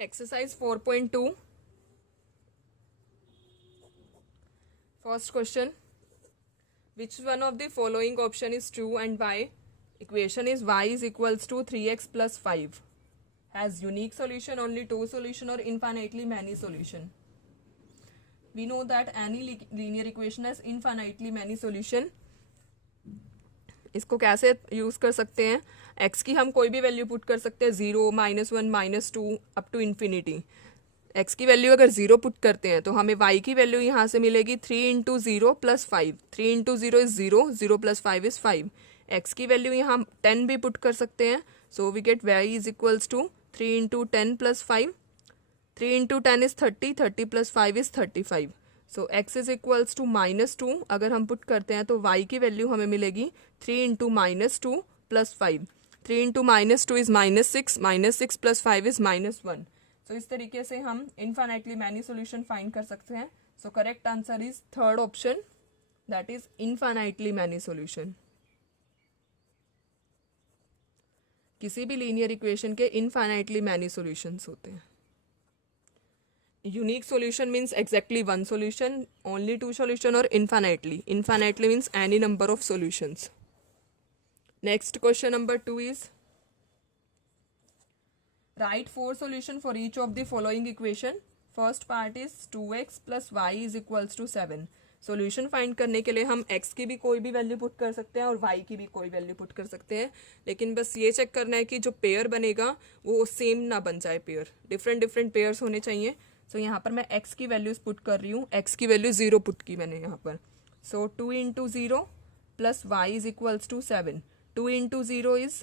Exercise 4.2. First question. Which one of the following option is true and why? Equation is y is equals to 3x plus 5. Has unique solution, only two solution, or infinitely many solution? We know that any linear equation has infinitely many solution. इसको कैसे use कर सकते हैं? x की हम कोई भी value put कर सकते हैं, 0, -1, -2 अप टू इन्फिनिटी. x की वैल्यू अगर 0 पुट करते हैं तो हमें y की वैल्यू यहाँ से मिलेगी 3 into 0 plus 5. 3 into 0 is 0, 0 plus 5 is 5. x की वैल्यू यहाँ 10 भी पुट कर सकते हैं, so we get y is equals to 3 into 10 plus 5. 3 into 10 is 30, 30 plus 5 is 35. So x is equals to -2 अगर हम पुट करते हैं तो y की वैल्यू हमें मिलेगी 3 into -2 plus 5. 3 into -2 is -6, -6 plus 5 is -1. सो इस तरीके से हम इनफाइनाइटली मैनी सॉल्यूशन फाइंड कर सकते हैं. So correct answer is third option, that is infinitely many solution. किसी भी लीनियर इक्वेशन के इनफाइनाइटली मैनी सॉल्यूशंस होते हैं. Unique solution means exactly one solution, only two solution, और infinitely. Infinitely means any number of solutions. Next question number 2 is write 4 solution for each of the following equation. First part is 2x plus y is equals to 7. Solution find करने के लिए हम x की भी कोई भी value put कर सकते हैं और y की भी कोई वैल्यू पुट कर सकते हैं, लेकिन बस ये चेक करना है कि जो पेयर बनेगा वो सेम ना बन जाए. पेयर डिफरेंट पेयर्स होने चाहिए. सो यहाँ पर मैं x की वैल्यूज पुट कर रही हूँ. x की वैल्यू 0 पुट की मैंने यहाँ पर. So 2 into 0 plus y is equals to 7. 2 into 0 is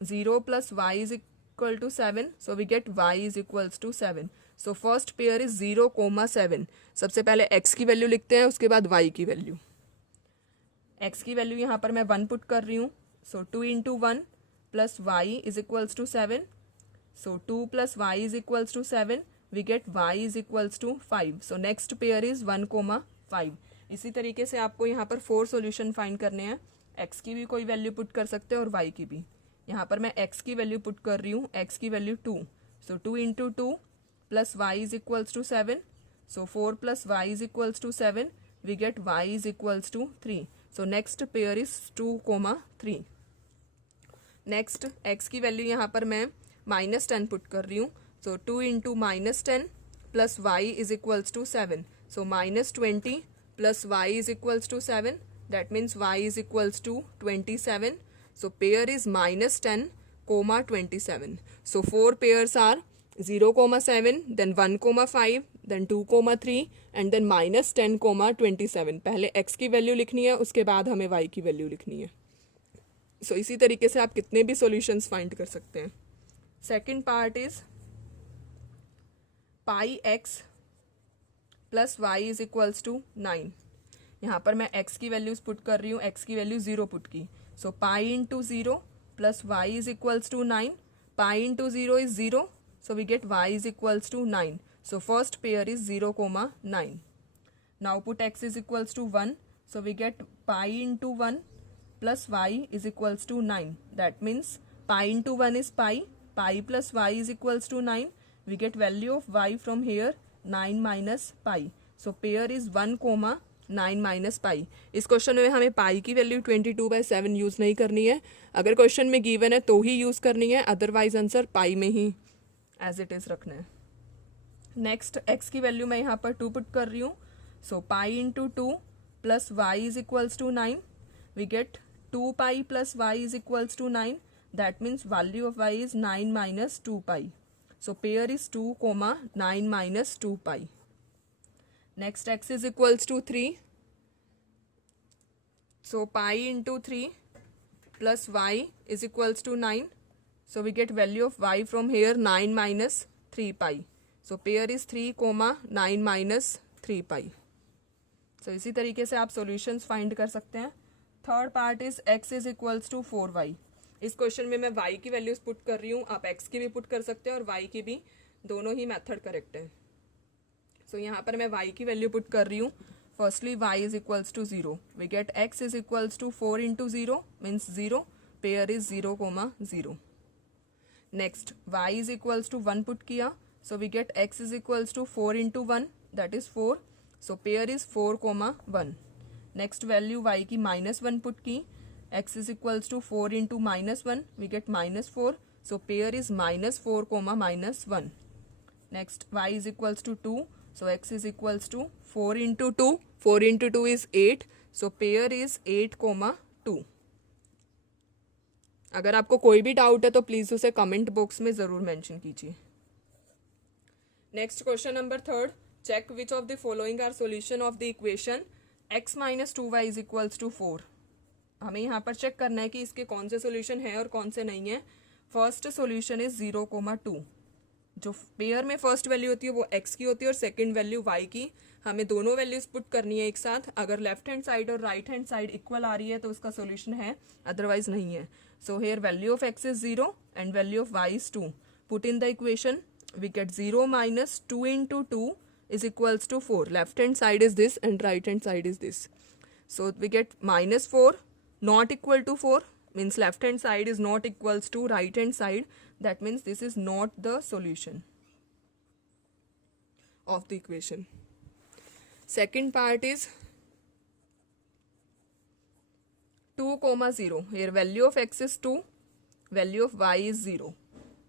0 plus y is equal to 7, so we get y is equals to 7. so first pair is 0, 7. सबसे पहले x की वैल्यू लिखते हैं, उसके बाद y की वैल्यू. x की वैल्यू यहाँ पर मैं 1 पुट कर रही हूँ. So 2 into 1 plus y is equals to 7. So 2 plus y is equals to 7. We get y is equals to 5. So next pair is 1, 5. इसी तरीके से आपको यहाँ पर 4 सॉल्यूशन फाइंड करने हैं. x की भी कोई वैल्यू पुट कर सकते हैं और y की भी. यहाँ पर मैं x की वैल्यू पुट कर रही हूँ. x की value 2. So 2 into 2 plus y is equals to 7. So 4 plus y is equals to 7. We get y is equals to 3. So next pair is 2, 3. Next x की वैल्यू यहाँ पर मैं -10 put कर रही हूँ. So 2 into -10 plus y is equals to 7. So -20 plus y is equals to 7. That means y is equals to 27. So pair is -10, 27. So 4 pairs are 0, 7, then 1, 5, then 2, 3, and then -10, 27. पहले x की value लिखनी है, उसके बाद हमें y की value लिखनी है. So इसी तरीके से आप कितने भी सॉल्यूशंस फाइंड कर सकते हैं. Second part is pi x plus y is equals to 9. यहाँ पर मैं x की वैल्यूज पुट कर रही हूँ. x की वैल्यू 0 पुट की. So pi into 0 plus y is equals to 9. Pi into 0 is 0. So we get y is equals to 9. So first pair is 0, 9. Now put x is equals to 1. So we get pi into 1 plus y is equals to 9. That means pi into 1 is pi. Pi plus y is equals to 9. We get value of y from here 9 minus pi. So pair is 1, 9 minus pi. इस question में हमें पाई की value 22/7 use नहीं करनी है. अगर question में given है तो ही यूज करनी है, अदरवाइज आंसर पाई में ही एज इट इज रखना है. नेक्स्ट एक्स की वैल्यू मैं यहाँ पर 2 पुट कर रही हूँ. So pi into 2 plus y is equals to 9. We get 2 pi plus y is equals to 9. That means value of y is 9 minus 2 pi. So pair is 2, 9 minus 2 pi. Next x is equals to 3. So pi into 3 plus y is equals to 9. So we get value of y from here 9 minus 3 pi. So pair is 3, 9 minus 3 pi. So इसी तरीके से आप solutions find कर सकते हैं. Third part is x is equals to 4y. इस question में मैं y की वैल्यूज पुट कर रही हूँ. आप x की भी पुट कर सकते हैं और y की भी. दोनों ही मेथड करेक्ट है. सो यहाँ पर मैं y की वैल्यू पुट कर रही हूँ. Firstly y is equals to 0. We get x is equals to 4 into 0 means 0. Pair is 0, 0. Next y is equals to 1 put किया, so we get x is equals to 4 into 1 that is 4, so pair is 4,1. Next value y की -1 put की, x is equals to 4 into -1 we get -4, so pair is -4, -1. Next y is equals to 2, so x is equals to 4 into 2, 4 into 2 is 8, so pair is 8,2. अगर आपको कोई भी doubt है तो please उसे comment box में जरूर मेंशन कीजिए. Next question number 3, check which of the following are solution of the equation x minus 2y is equals to 4. हमें यहाँ पर चेक करना है कि इसके कौन से सॉल्यूशन है और कौन से नहीं है. First solution is 0,2. जो पेयर में फर्स्ट वैल्यू होती है वो x की होती है और सेकंड वैल्यू y की. हमें दोनों वैल्यूज पुट करनी है एक साथ. अगर लेफ्ट हैंड साइड और राइट हैंड साइड इक्वल आ रही है तो उसका सॉल्यूशन है, अदरवाइज नहीं है. So here value of x is 0 and value of y is 2. Put in the equation, we get 0 minus 2 into 2 is equals to 4. Left hand side is this and right hand side is this. So we get -4 not equal to 4, means left hand side is not equals to right hand side. That means this is not the solution of the equation. Second part is 2,0. Here value of x is 2, value of y is 0.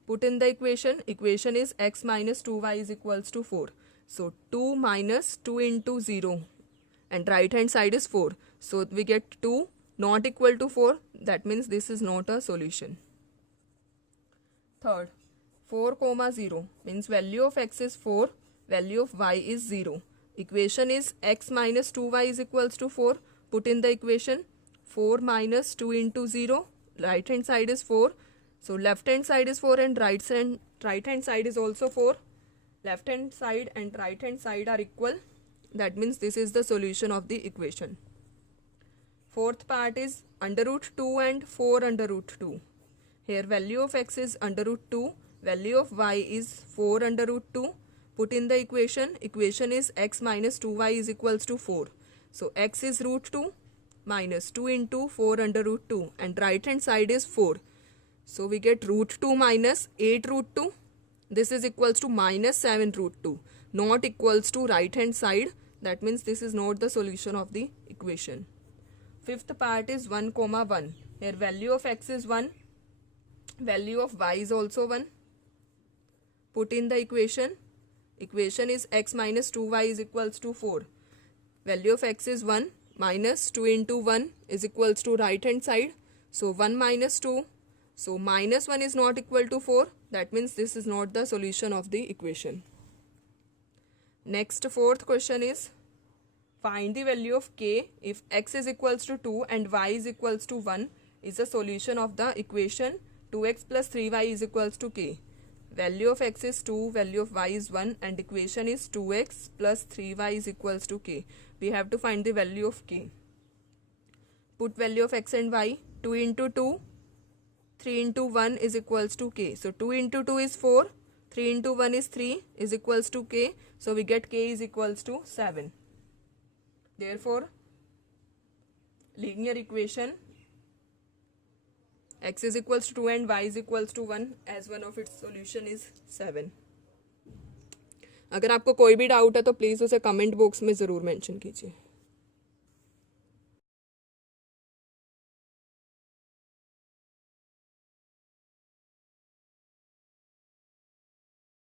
Put in the equation. Equation is x minus 2y is equals to 4. So 2 minus 2 into 0 and right hand side is 4. So we get 2 not equal to 4. That means this is not a solution. Third, 4,0 means value of x is 4, value of y is 0. Equation is x minus 2y is equals to 4. Put in the equation. 4 minus 2 into 0. Right hand side is 4. So left hand side is 4 and right hand side is also 4. Left hand side and right hand side are equal. That means this is the solution of the equation. Fourth part is under root 2 and 4 under root 2. Here value of x is under root 2, value of y is 4 under root 2. Put in the equation. Equation is x minus 2y is equals to 4. So x is root 2 minus 2 into 4 under root 2 and right hand side is 4. So we get root 2 minus 8 root 2. This is equals to minus 7 root 2. Not equals to right hand side. That means this is not the solution of the equation. Fifth part is 1,1. Here value of x is 1. Value of y is also 1. Put in the equation. Equation is x minus 2y is equals to 4. Value of x is 1 minus 2 into 1 is equals to right hand side. So 1 minus 2. So minus 1 is not equal to 4. That means this is not the solution of the equation. Next, fourth question is find the value of k if x is equals to 2 and y is equals to 1 is the solution of the equation 2x plus 3y is equals to k. Value of x is 2, value of y is 1 and equation is 2x plus 3y is equals to k. We have to find the value of k. Put value of x and y. 2 into 2, 3 into 1 is equals to k. So 2 into 2 is 4, 3 into 1 is 3 is equals to k. So we get k is equals to 7. Therefore, linear equation x is equals to 2 and y is equals to 1 as one of its solution is 7. अगर आपको कोई भी doubt है तो please उसे comment box में ज़रूर mention कीजिए.